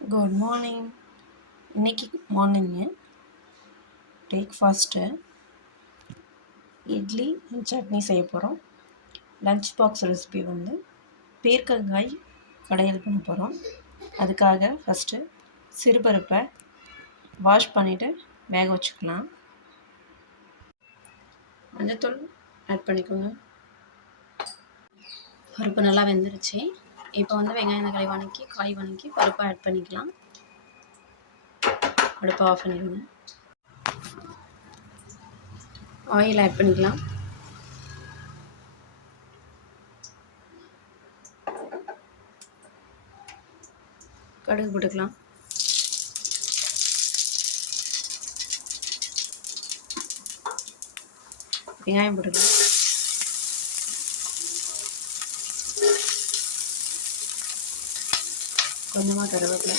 Good morning இன்னைக்கு morning breakfast idli chutney செய்ய போகிறோம் லன்ச் பாக்ஸ் ரெசிபி வந்து பீர்க்கங்காய் கடையில் பண்ண போகிறோம் அதுக்காக ஃபஸ்ட்டு சிறுபருப்பை வாஷ் பண்ணிவிட்டு வேக வச்சுக்கலாம். மஞ்சத்தூள் ஆட் பண்ணிக்கோங்க. பருப்பு நல்லா வெந்துருச்சு. இப்போ வந்து வெங்காயம் தக்காளி வணக்கி காய் வணக்கி பருப்பை ஆட் பண்ணிக்கலாம். அடுப்பை ஆஃப் பண்ணிடுங்க. ஆயில் ஆட் பண்ணிக்கலாம். கடுகு போட்டுக்கலாம். வெங்காயம் போட்டுக்கலாம். கொஞ்சமாக கருவேப்பிலை.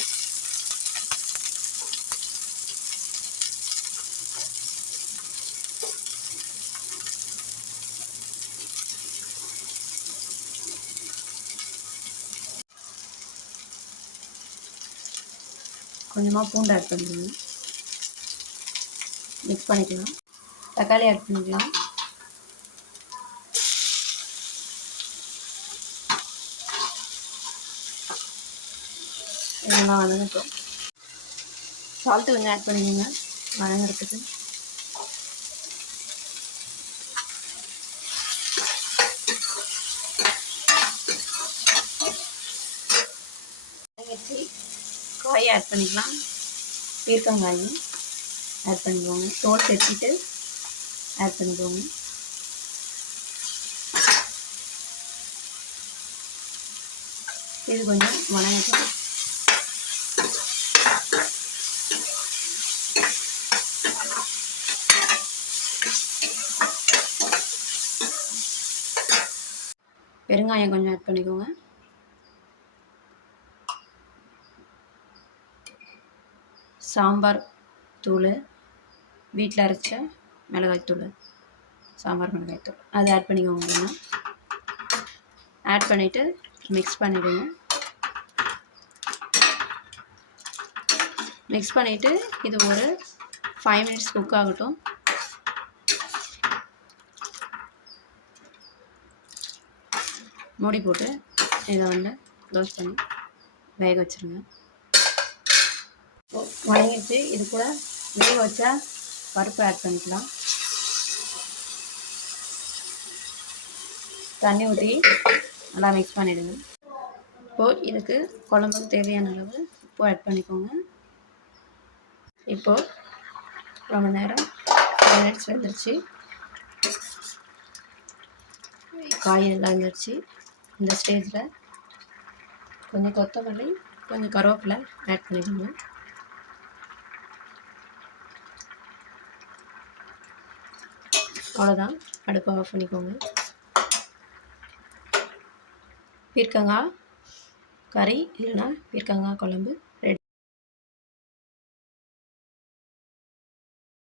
கொஞ்சமாக பூண்டு ஆட் பண்ணிக்கணும் மிக்ஸ் பண்ணிக்கலாம். தக்காளி ஆட் பண்ணிக்கலாம். இதெல்லாம் வதங்கட்டும். சால்ட்டு கொஞ்சம் ஆட் பண்ணிக்கோங்க வதங்கிறதுக்கு. வச்சு காய் ஆட் பண்ணிக்கலாம். பீர்க்கங்காயும் ஆட் பண்ணிக்கோங்க. தோல் செத்திட்டு ஆட் பண்ணிக்கோங்க. இது கொஞ்சம் வணங்கட்டும் பெருங்காயம் கொஞ்சம் ஆட் பண்ணிக்கோங்க. சாம்பார் தூள் வீட்டில் அரைச்ச மிளகாய் தூள் சாம்பார் மிளகாய் தூள். அதை ஆட் பண்ணிக்கோங்க அப்படின்னா ஆட் பண்ணிவிட்டு மிக்ஸ் பண்ணிவிடுங்க மிக்ஸ் பண்ணிவிட்டு இது ஒரு ஃபைவ் மினிட்ஸ் குக் ஆகட்டும். மூடி போட்டு இதை வந்து க்ளோஸ் பண்ணி வேக வச்சுருங்க. வணங்கிடுச்சு இது கூட வேக வச்சா பருப்பு ஆட் பண்ணிக்கலாம். தண்ணி ஊற்றி நல்லா மிக்ஸ் பண்ணிவிடுங்க இப்போது இதுக்கு குழம்புக்கு தேவையான அளவு உப்பு ஆட் பண்ணிக்கோங்க. இப்போது ரொம்ப நேரம் ஃபைவ் மினிட்ஸ் வந்துருச்சு. காய் எல்லாம் வந்துருச்சு. இந்த ஸ்டேஜில் கொஞ்சம் கொத்தமல்லி கொஞ்சம் கருவேப்பிலை ஆட் பண்ணிக்கோங்க. அவ்வளோதான் அடுப்பை ஆஃப் பண்ணிக்கோங்க. பீர்க்கங்காய் கறி இல்லைன்னா பீர்க்கங்காய் குழம்பு.